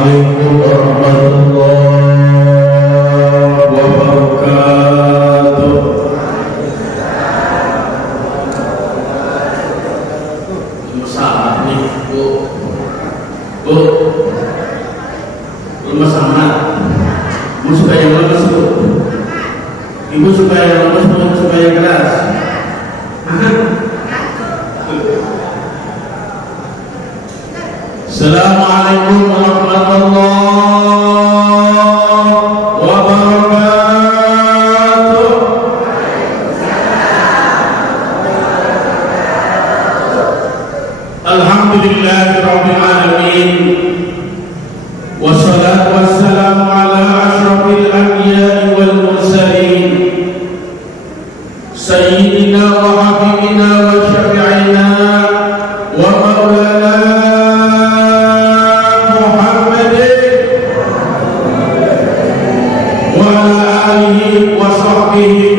Assalamualaikum warahmatullahi wabarakatuh. Salah nih, Bu. Lemes amat. Bu suka yang lemes, Bu. Ibu suka yang lemes, Bu suka yang keras. Assalamualaikum warahmatullahi wabarakatuh. Alhamdulillahirabbil alamin. Wassalatu wassalamu ala asyrafil anbiya'i wal mursalin. Sayyidina wa habibina wa syafi'ina wa maulana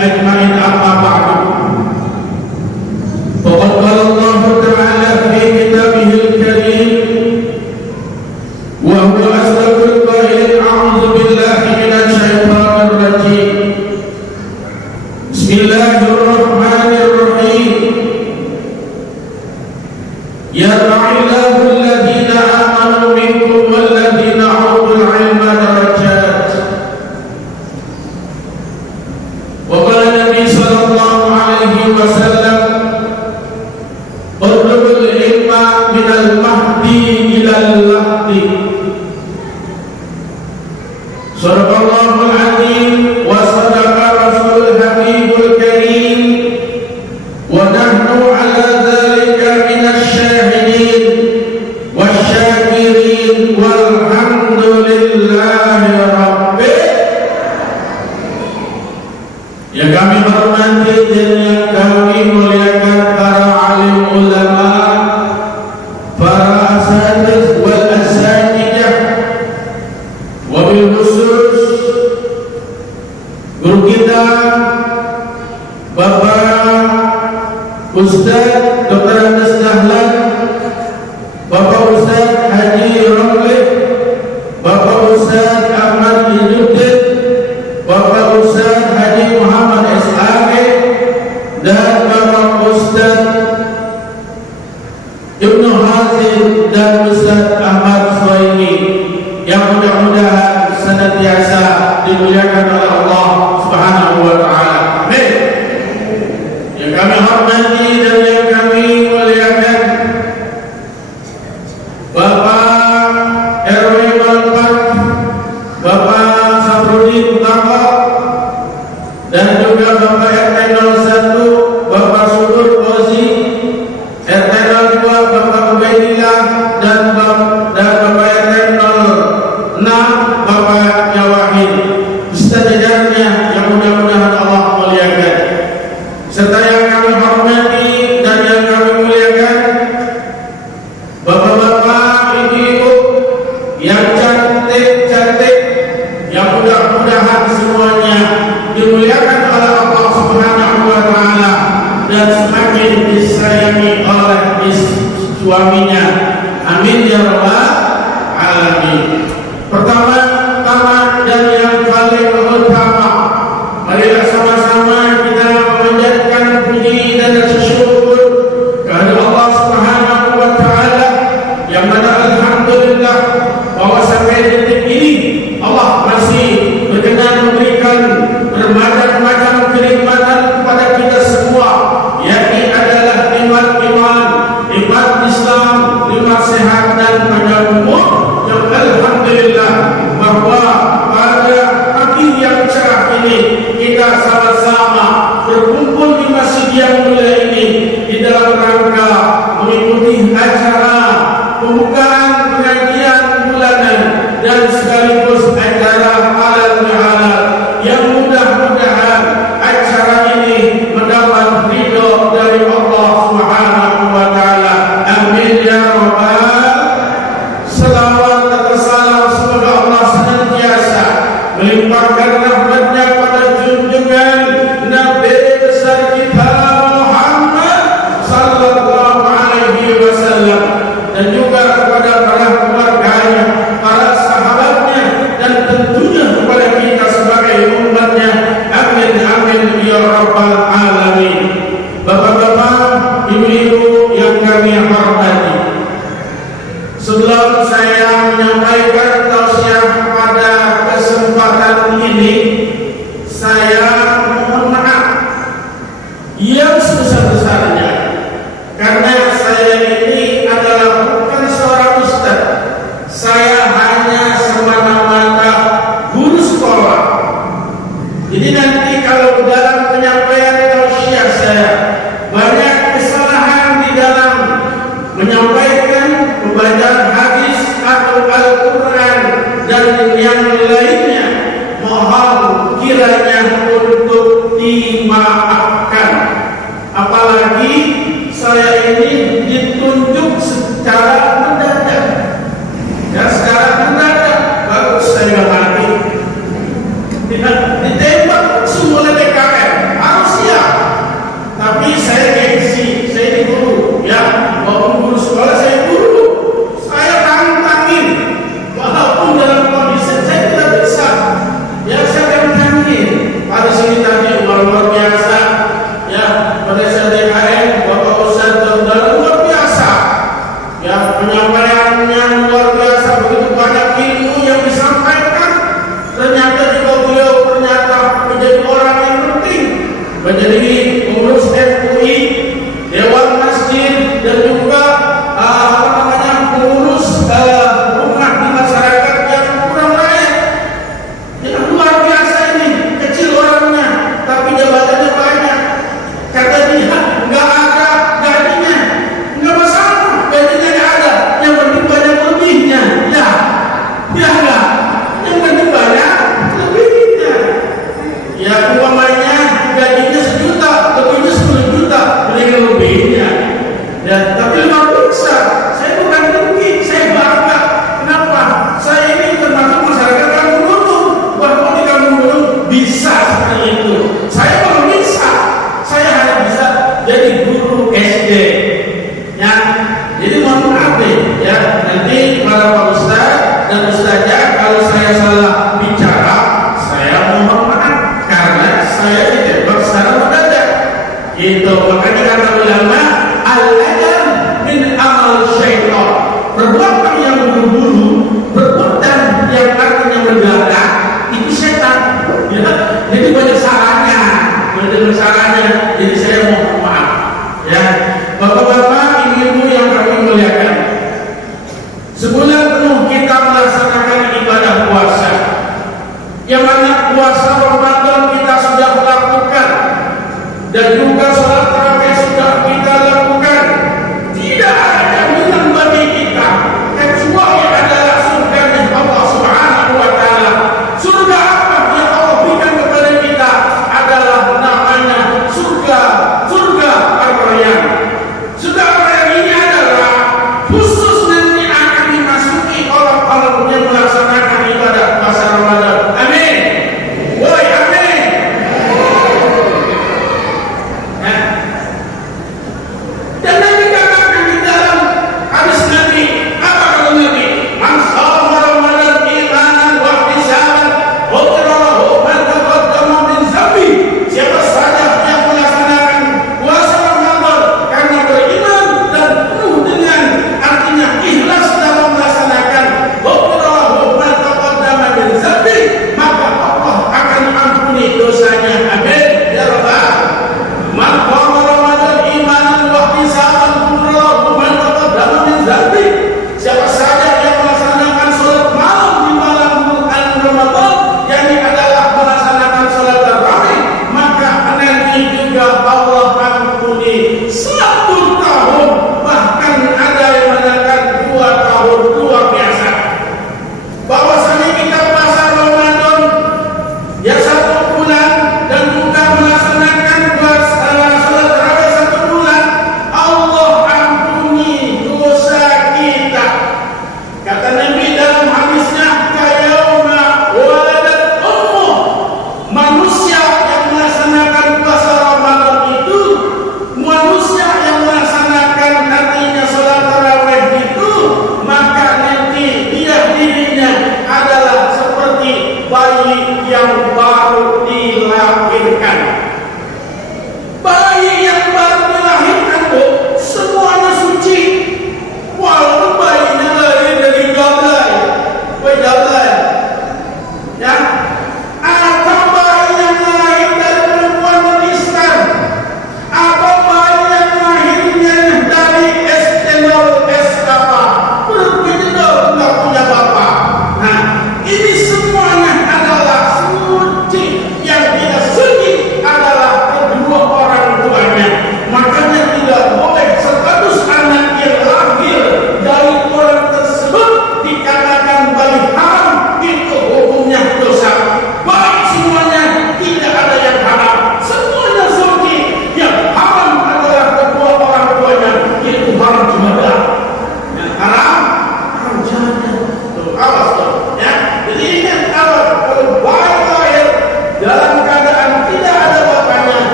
أجمعين أما بعد فقد قال الله تعالى في كتابه الكريم وهو أصدق القائلين أعوذ بالله من الشيطان الرجيم بسم الله الرحمن الرحيم يرفع الله الذين آمنوا منكم والذين أوتوا العلم درجات. وقال النبي صلى الله عليه وسلم اطلب العلم من المهدي إلى اللحد. صدق الله العظيم وصدق رسول الحبيب الكريم ونحن على ذلك من الشاهدين والشاكرين والحمد لله رب. Yang kami hormati dan yang kami muliakan para alim ulama, para asatidz wal asatidah, wabil khusus guru kita Bapak Ustaz Dr. Andes Dahlan, Bapak Ustaz Haji Romli, Bapak Ustaz Ahmad Yudin, Bapak Ustaz Haji Muhammad S.A.G. dan Bapak Ustaz Ibnu Hazim dan Ustaz Ahmad Suhaimi yang mudah-mudahan senantiasa dimuliakan oleh Allah Subhanahu wa taala. Amin. Yang kami hormati dan yang kami muliakan Bapak RW 04 Bapak Sabrudin Utama dan juga Bapak RT 01 Bapak Syukur Fauzi, RT 02 Bapak Ubaidillah dan Bapak RT 06 Bapak Jawahid beserta jajarannya yang mudah-mudahan Allah muliakan, serta yang kami hormati dan yang kami muliakan Bapak-bapak, ibu-ibu yang cantik-cantik, yang mudah-mudahan semuanya dimuliakan oleh Allah Subhanahu wa taala dan semakin disayangi oleh suaminya. Amin ya rabbal alamin. Pertama-tama dan yang paling utama, marilah sama-sama kita memanjatkan puji dan syukur kepada Allah Subhanahu wa taala yang mana alhamdulillah bahwa sampai detik ini Allah masih berkenan memberikan bermacam-macam kenikmatan kepada kita semua, yakni adalah nikmat iman, nikmat Islam, nikmat sehat dan panjang umur. Yang alhamdulillah bahwa pada pagi yang cerah ini kita sama-sama berkumpul di masjid yang mulia ini di dalam rangka mengikuti acara pembukaan pengajian bulanan dan sekaligus acara halal bihalal yang mudah-mudahan acara ini mendapat ridho dari Allah Subhanahu wa taala. Amin ya rabbal. Salawat dan salam semoga Allah senantiasa melimpahkan rahmatnya pada junjungan Nabi besar kita Muhammad sallallahu alaihi wasallam dan juga kepada para keluarganya, para sahabat sebelum saya menyampaikan tausiah pada kesempatan ini, saya mohon maaf yang sebesar-besarnya karena saya ini adalah bukan seorang ustaz. Saya hanya semata-mata guru sekolah. Jadi nanti kalau dalam penyampaian tausiah saya banyak kesalahan di dalam menyampaikan pembacaan hadis atau Al-Quran dan yang lainnya, mohon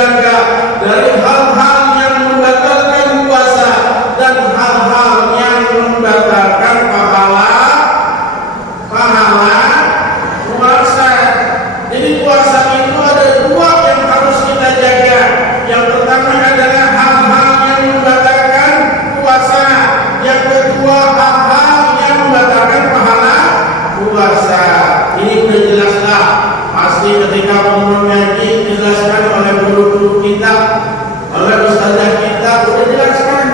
terjaga dari hal-hal yang membatalkan puasa dan hal-hal yang membatalkan pahala puasa. Jadi puasa itu ada dua yang harus kita jaga. Yang pertama adalah hal-hal yang membatalkan puasa. Yang kedua hal-hal yang membatalkan pahala puasa. Ini sudah jelaslah. Pasti ketika pengumuman ngaji dijelaskan oleh guru-guru kita, oleh ustazah kita sudah jelaskan.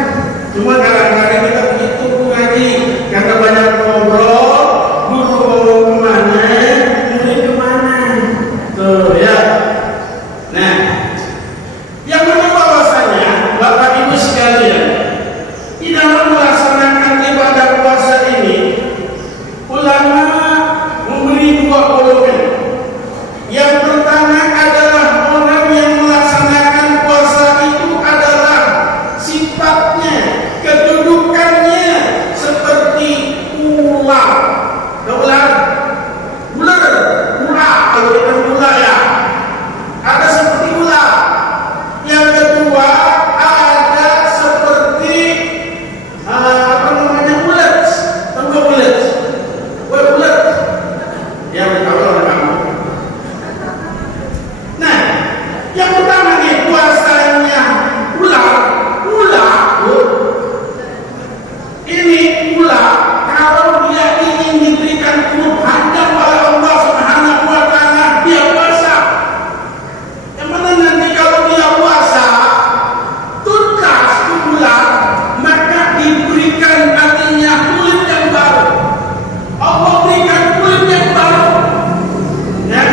Cuma kadang-kadang kita begitu ngaji karena banyak ngobrol, guru mau kemana, murid kemana, tuh ya. Nah, yang mana bahwasanya Bapak Ibu sekalian, di dalam melaksanakan ibadah puasa ini, ulama memberi dua golongan. Yang pertama adalah orang yang melaksanakan puasa itu adalah sifatnya, kedudukannya seperti ular. Ular kalau kita ular ya, ada seperti ular. Yang kedua ada seperti ulet. Tahu ulet? Ulet. Ya, tahu orang kamu. Nah, yang pertama nih puasanya ular. Ini ular kalau dia ingin diberikan umur panjang oleh Allah Subhanahu wa taala, dia puasa. Yang mana nanti kalau dia puasa tuntas ular, maka diberikan artinya kulit yang baru. Allah berikan kulit yang baru. Ya.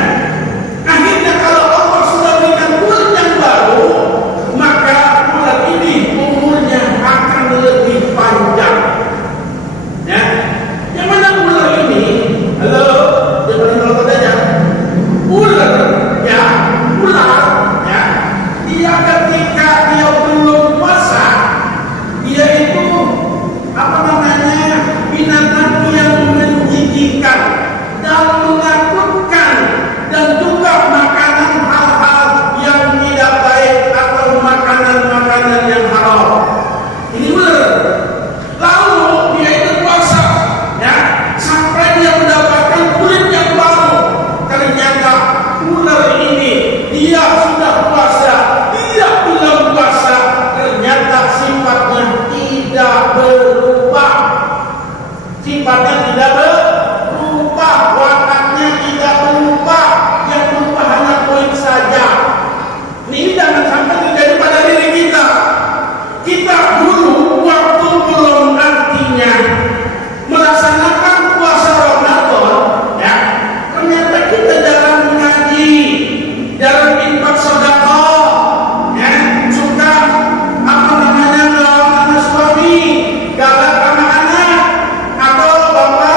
Akhirnya kalau Allah sudah berikan kulit yang baru, maka ular ini umurnya akan lebih panjang. Ya. Yang mana ular ini? Halo, jangan ngelokot aja. Ular, ya, dia ketika dia belum puasa, dia itu binatang yang menjijikkan dan menakutkan, dan juga makanan hal-hal yang tidak baik atau makanan-makanan yang haram. Ini ular. Lalu dia itu puasa, ya, sampai dia mendapatkan kulit yang baru. Ternyata ular ini dia sudah puasa, dia belum puasa. Ternyata sifatnya tidak berubah. Sifatnya tidak berubah, wataknya tidak berubah. Yang berubah hanya kulit saja. Ini jangan sampai terjadi pada diri kita. Kita dulu waktu belum artinya melaksanakan puasa Ramadan, ya, ternyata kita jarang mengaji, jarang infak sedekah, ya, suka melawan anak suami, galak sama anak, atau bapak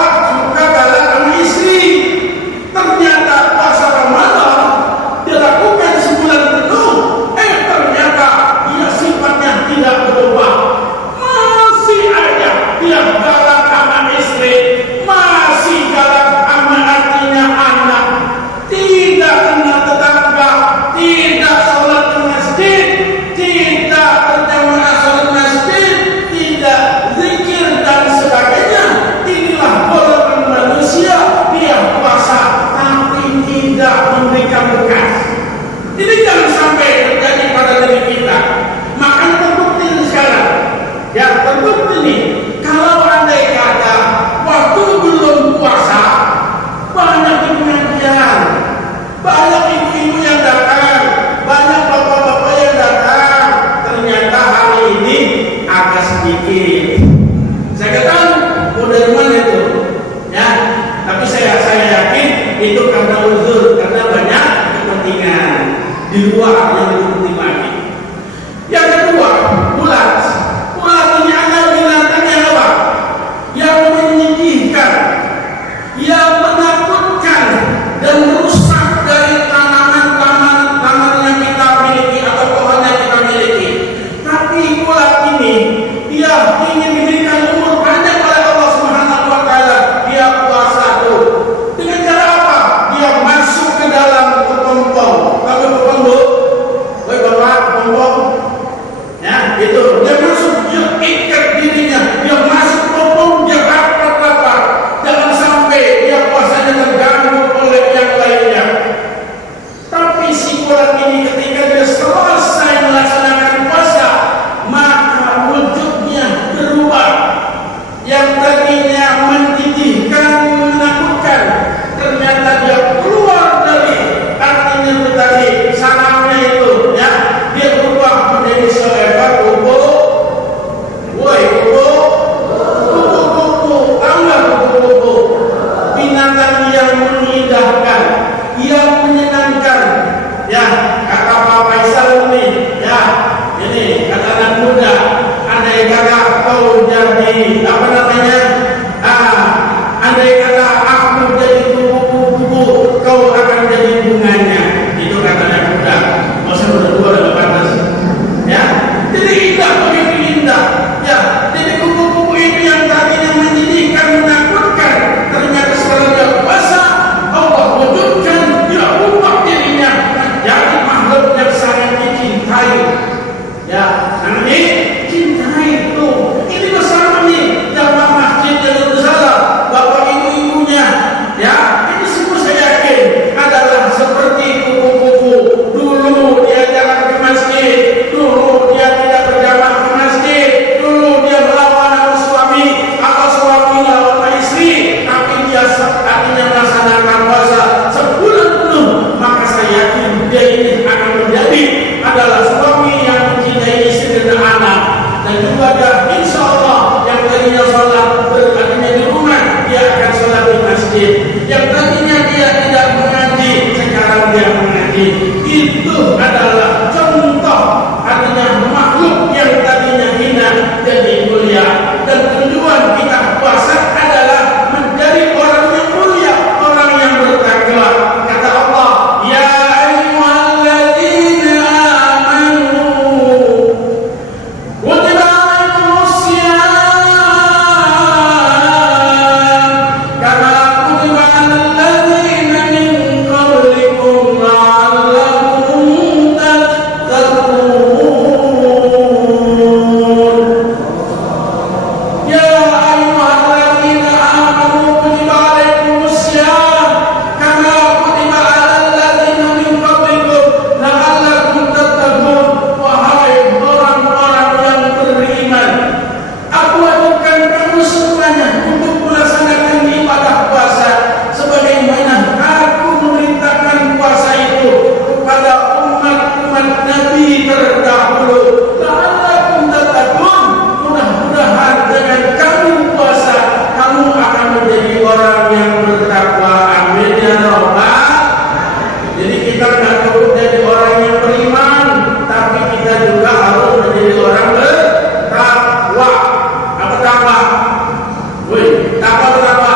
Takwa berapa?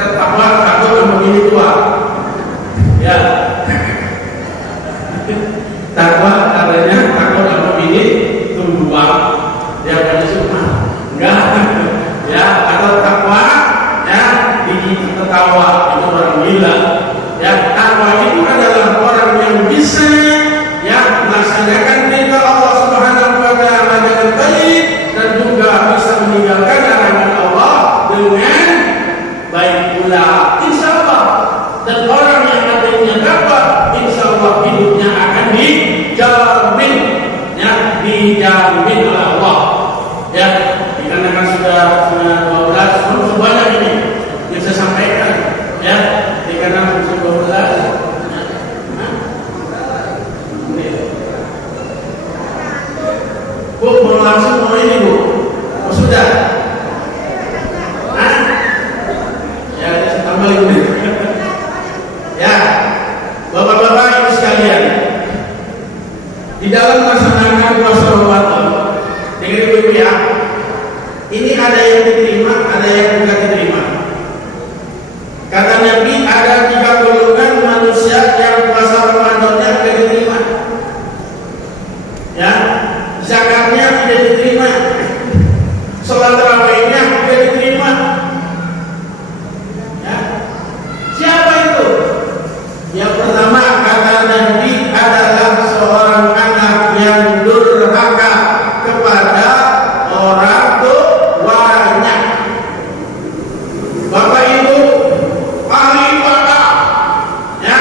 Takwa sama bini tua. Ya. Takwa adanya takwa sama bini tua. Ya pada suka. Enggak. Ya, atau takwa ya bini tertawa itu orang gila. Ya, takwa itu adalah orang yang bisa ya melaksanakan perintah Allah Subhanahu wa taala dengan baik dan juga bisa meninggalkan larangan Allah dengan baik pula. Insyaallah. Dan orang yang adanya takwa insyaallah hidupnya akan dijamin ya, dijamin oleh Allah. Ya, dikarenakan sudah 12 banyak ini yang saya sampaikan ya, dikarenakan sudah 12 Bu, mau langsung mau ini Bu? Oh sudah? Hah? Ya, saya tambahin ya, Bapak-bapak Ibu sekalian, di dalam melaksanakan puasa Ramadan, dengan Ibu ya, ini ada yang diterima, ada yang tidak diterima. Kata Nabi, ada 3 golongan manusia yang puasa Ramadannya tidak diterima. Ya, zakatnya tidak diterima, sholat tarawihnya tidak diterima. Ya, siapa itu? Yang pertama kata Nabi adalah seorang anak yang durhaka kepada orang tuanya. Bapak Ibu ahli ibadah, ya,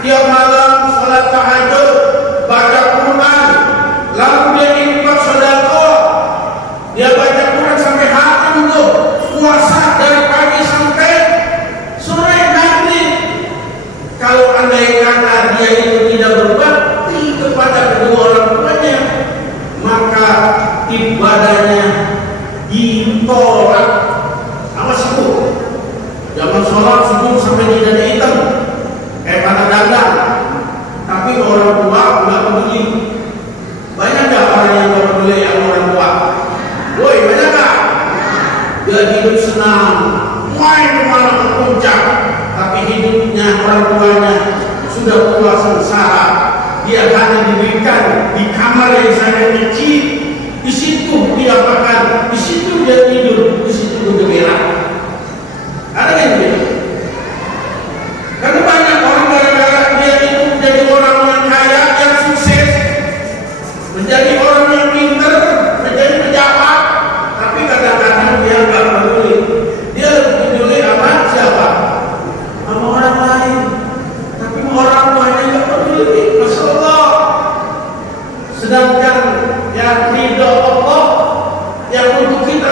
tiap malam sholat tahajud, baca Quran, lalu dia infak sedekah, dia baca Quran sampai hatam tuh, puasa dari pagi sampai sore nanti. Kalau andai kata dia itu tidak berbakti kepada kedua orang tuanya, maka ibadahnya ditolak. Awas itu, jangan sholat subuh sampai tidak hitam kayak pada dagang. Tapi orang tua nggak peduli. Banyak nggak orang yang nggak peduli yang orang tua? Woi, banyak nggak? Dia hidup senang, main kemana ke puncak, tapi hidupnya orang tuanya sudah tua sengsara. Dia hanya diberikan di kamar yang sangat kecil, di situ dia makan, di situ dia tidur, di situ dia berak. Ada yang begitu? Karena banyak orang gara-gara dia itu menjadi orang yang kaya, yang sukses, menjadi orang yang pintar, menjadi pejabat, tapi kadang-kadang dia nggak peduli. Dia lebih peduli sama siapa? Sama orang lain. Tapi orang tuanya nggak peduli. Masya Allah. Sedangkan yang ridho Allah yang untuk kita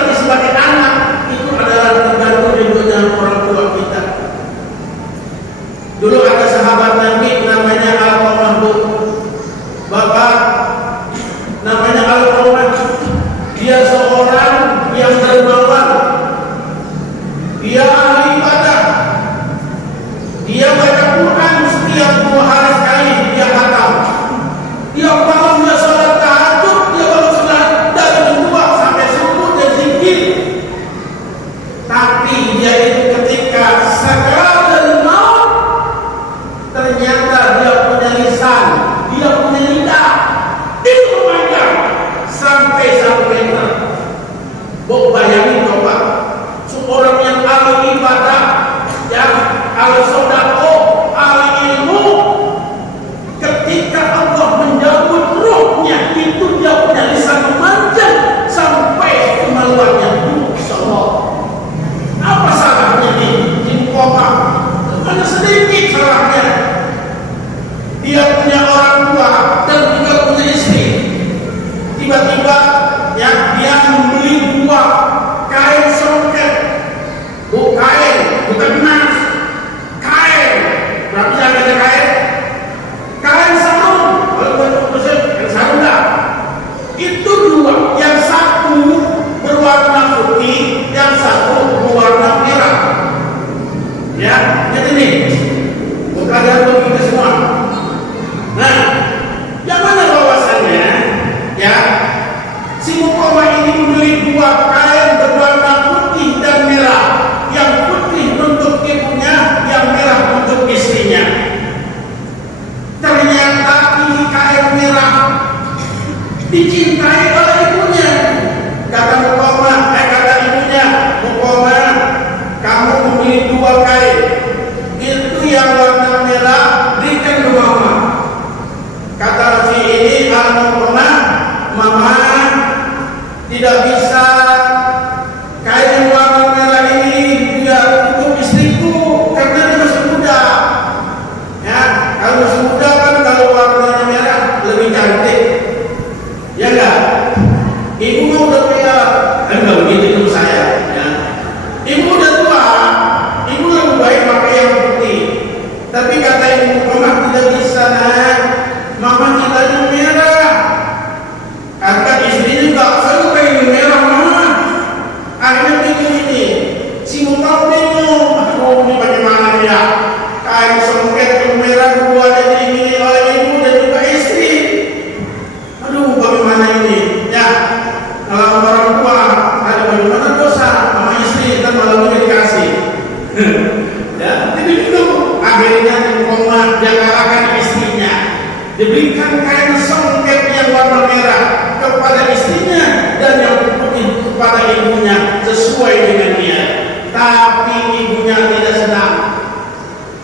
tapi ibunya tidak senang.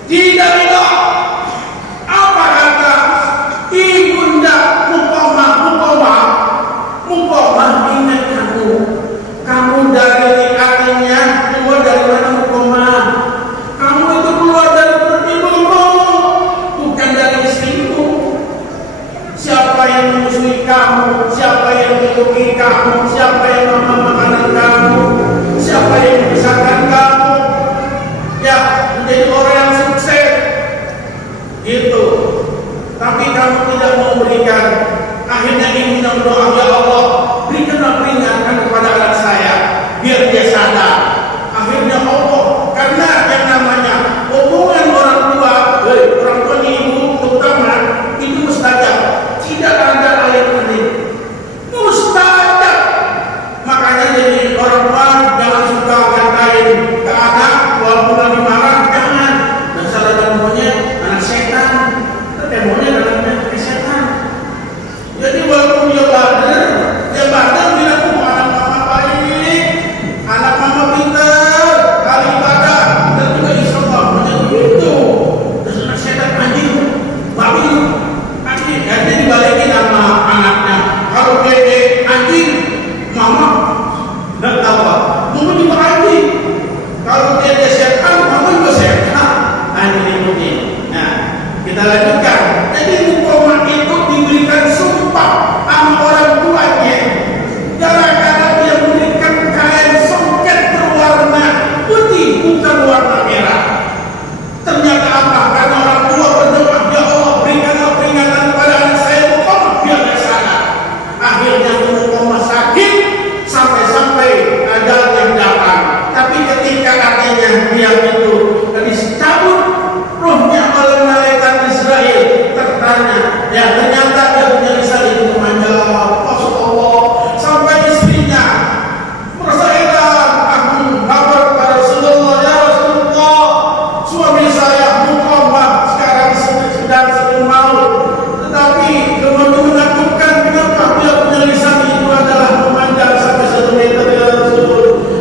Tidak ridho. Apa kata ibunda Mukomah ingat kamu dari artinya keluar dari mana Mukomah? Kamu itu keluar dari perut ibumu, bukan dari istrimu. Siapa yang menyusui kamu? Siapa yang melindungi kamu? Siapa yang memakan kamu? Siapa yang membesarkan kamu? Ya, menjadi orang yang sukses. Gitu. Tapi kamu tidak mau berikan. Akhirnya ibunya berdoa, ya Allah, berikanlah peringatan kepada anak saya, biar dia sadar. Akhirnya Allah, karena yang namanya hubungan orang tua ni ibu terutama itu mustajab. Tidak ada ayat ini. Mustajab. Makanya jadi orang tua jangan suka ngatain ke anak walaupun lagi marah, jangan. Dan salah contohnya anak setan. Tapi maunya anaknya setan. Jadi walaupun dia badar bilang anak mama baik, anak mama pintar, kali ibadah, dan juga insya Allah menjadi begitu. Terus anak setan anjing, babi, anjing, jadi dibalikin sama anaknya. Kalau dede anjing, mama nggak tahu apa, mama juga anjing. Kalau dede setan, mama juga setan. Anjing ini. Nah, kita lanjutkan. Jadi Mukomah itu diberikan sumpah sama orang tuanya gara-gara dia memberikan kain songket berwarna putih bukan warna merah. Ternyata apa? Karena orang tua berdoa, ya Allah berikanlah peringatan kepada anak saya Mukomah biar dia sadar. Akhirnya Mukomah sakit sampai-sampai ada yang datang. Tapi ketika katanya dia itu dicabut rohnya oleh malaikat Israel, tertanya, ya ternyata dia punya lisan itu memanjang, maksud Allah, sampai istrinya merasa heran, aku kabar kepada Rasulullah, ya Rasulullah, suami saya Mukomah sekarang sedang sebelum maut, tetapi menakutkan kenapa dia punya lisan itu adalah memanjang sampai 1 meter ya Rasul.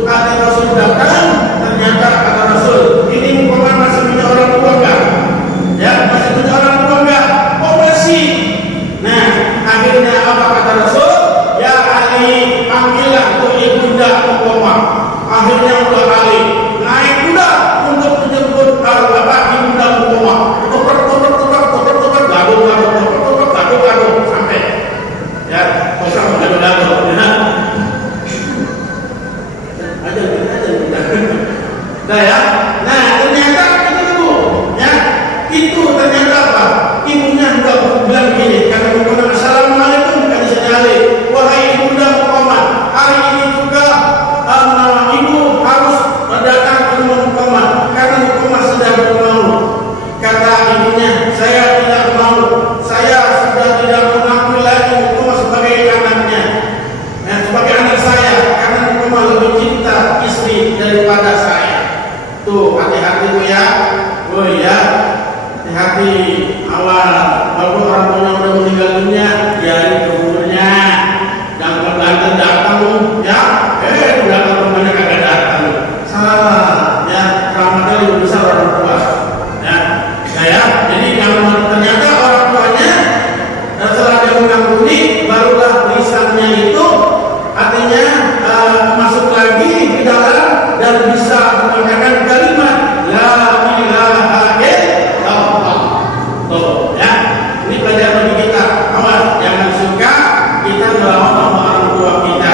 Ada Rasul datang, ternyata kata Rasul, ini Mukomah masih punya orang tua enggak? Ya, masih punya orang tua enggak? Oh masih. Nah, akhirnya apa kata Rasul? Ya Ali, panggillah untuk ibunda Mukomah. Akhirnya udah Ali naik kuda untuk menjemput ibunda Mukomah. Toper, gaduh, sampai. Ya, kosong gaduh. Nah ya, ternyata itu ya, itu ternyata apa? Ibunya juga bilang begini, karena Mukomah assalamualaikum bukan disenyali, wahai ibunda Mukomah, hari ini juga ibu harus datang ke rumah Mukomah karena Mukomah sedang bermaut. Kata ibunya, saya tidak mau, saya sudah tidak mengakui lagi Mukomah sebagai anaknya, sebagai anak saya, karena Mukomah lebih cinta istri daripada saya. Tuh hati-hati tuh ya, oh ya, hati-hati awal. Walaupun orang tuanya udah meninggal dunia, biarin keburunya, jangan datang ya, datang rumahnya kagak datang, salah ya, keramatnya lebih besar orang tua, ya, jadi kalau ternyata orang tuanya setelah dia mengampuni, barulah lisannya itu artinya masuk lagi di dalam dan bisa mengatakan kalimat la ilaha illallah. Tuh ya, ini pelajaran bagi kita. Awas, jangan suka kita melawan sama orang tua kita.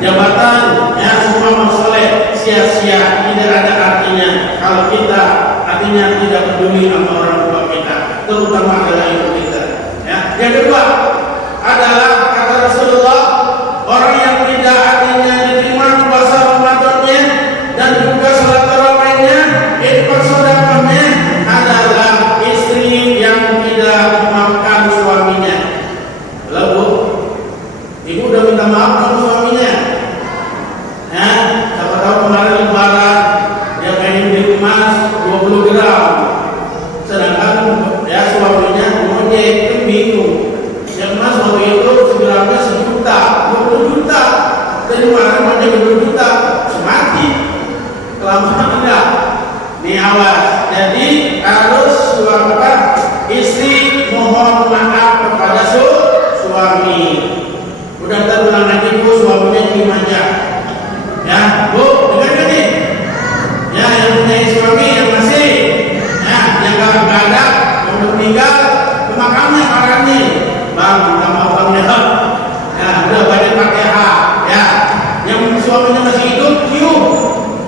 Jabatan ya semua masalah sia-sia, tidak ada artinya kalau kita artinya tidak peduli sama orang tua kita, terutama adalah ibu kita. Ya, yang kedua adalah kata Rasulullah, orang yang tidak artinya diterima puasa Ramadannya dan juga salat tarawihnya, infak sedekahnya adalah istri yang tidak memaafkan suaminya. Lalu ibu udah minta maaf sama suaminya. Ya, siapa tahu kemarin lebaran dia pengen beli emas 20 gram. Sedangkan ya suaminya ngojek, kan bingung. Yang emas waktu itu segramnya 1 juta, 20 juta. Dari mana selama enggak. Nih awas. Jadi harus istri mohon maaf kepada suami. Udah terulang lagi bu, suaminya diem aja. Ya bu, dengar gak nih? Ya yang punya suami yang masih, ya yang gak ada, yang udah meninggal, ke makamnya makamnya. Bang, minta maaf bang ya. Ya udah banyak pakai H. Ya, yang suaminya masih hidup,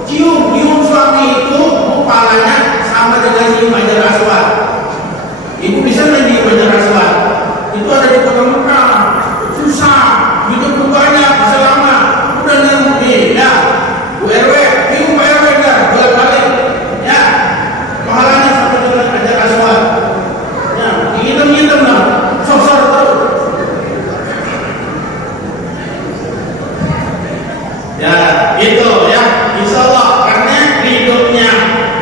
cium suami itu kepalanya sama dengan cium Hajar Aswad. Ibu bisa main di Hajar Aswad? Itu ada di kota Mekah. Susah, hidup banyak, bisa lama. Udah nanti, ya. Bu RW, cium Pak RW ya, bolak-balik. Ya, pahalanya sama dengan Hajar Aswad. Ya, dihitung lah, sosor terus. Ya, itu ya. Insya Allah karena hidupnya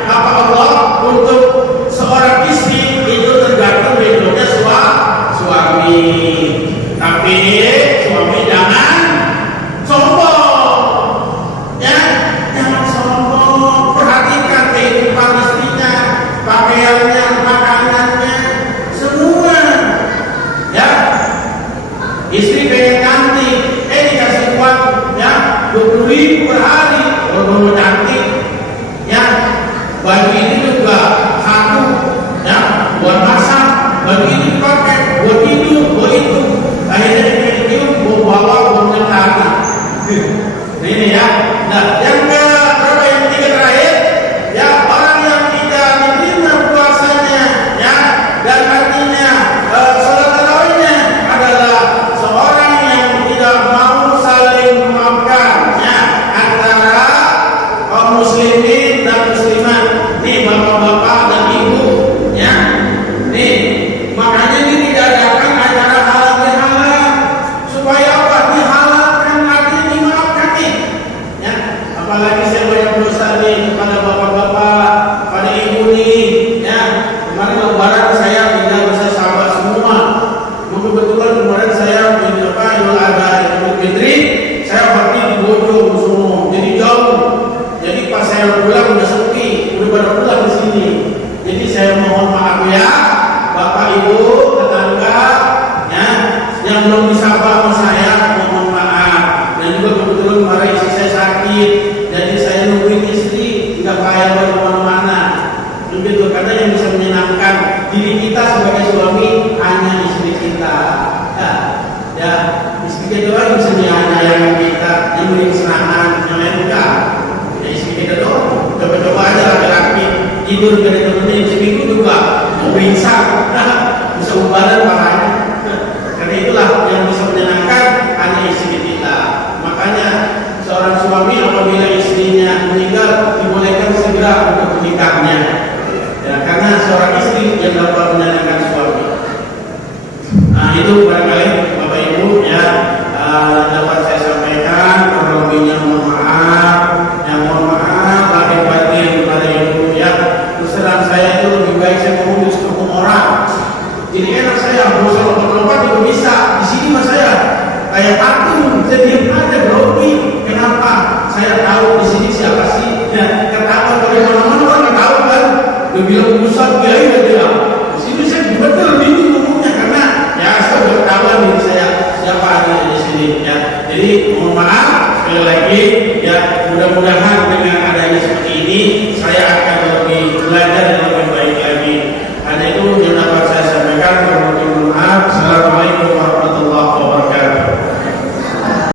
apa Allah untuk seorang istri itu tergantung hidupnya suami. Tapi suami jangan sombong, ya jangan sombong. Perhatikan kehidupan istrinya, pakaiannya, makanannya, semua. Ya, istri pengen cantik, dikasih uang, ya 20.000 per hari. Kalau cantik, ya baju ini juga satu, ya buat masak, baju ini pakai buat tidur, buat itu. Akhirnya itu bawa tanah. Ini ya. Nah, yang berapa yang ketiga terakhir, ya orang yang tidak menerima puasanya, ya dan artinya sholat tarawihnya adalah seorang yang tidak mau saling memaafkan, ya antara kaum muslimin dan muslimat. Nih bapak-bapak dan ibu, ya nih makanya ini tidak adakan acara halal bihalal supaya apa? Dihalalkan artinya dimaafkan nih, ya apalagi saya banyak dosa nih kepada bapak-bapak, pada ibu nih, ya kemarin lebaran saya tidak bisa sahabat semua. Kebetulan kemarin saya Idul Adha, Idul Fitri saya bakti di Bojong semua, jadi jauh. Jadi pas saya pulang udah sepi, udah pada pulang di sini. Jadi saya mohon maaf ya, bapak ibu, tetangga, ya yang belum disabar sama saya, mohon maaf. Dan juga kebetulan kemarin istri saya sakit, jadi saya nungguin istri, nggak payah kemana-mana. Begitu karena yang bisa menyenangkan diri kita sebagai suami hanya istri kita. Ya istri kita doang bisa menyayangi kita, yang beri kesenangan, yang lain enggak. Ya istri kita doang. Coba-coba aja laki-laki tidur dari temennya seminggu juga bisa ubalan parahnya. Karena itulah yang bisa menyenangkan hanya istri kita. Makanya seorang suami apabila istrinya meninggal dibolehkan segera untuk menikahnya. Ya, karena seorang istri yang dapat menyenangkan suami. Nah itu barangkali Bapak Ibu ya dapat saya sampaikan. Kurang lebihnya mohon maaf. Yang mohon maaf lahir batin kepada Ibu ya. Terus terang saya itu lebih baik saya ngomong di hukum orang. Jadi enak saya berusaha lompat-lompat juga bisa. Di sini mas saya kayak takut, saya diam aja grogi. Kenapa? Saya tahu di sini siapa sih. Ya ketahuan dari mana-mana orang tahu kan. Dia bilang pusat kiai dia bilang. Di sini saya betul bingung ngomongnya karena ya saya udah ketahuan diri saya siapa ada di sini ya. Jadi mohon maaf sekali lagi ya, mudah-mudahan dengan adanya seperti ini saya akan lebih belajar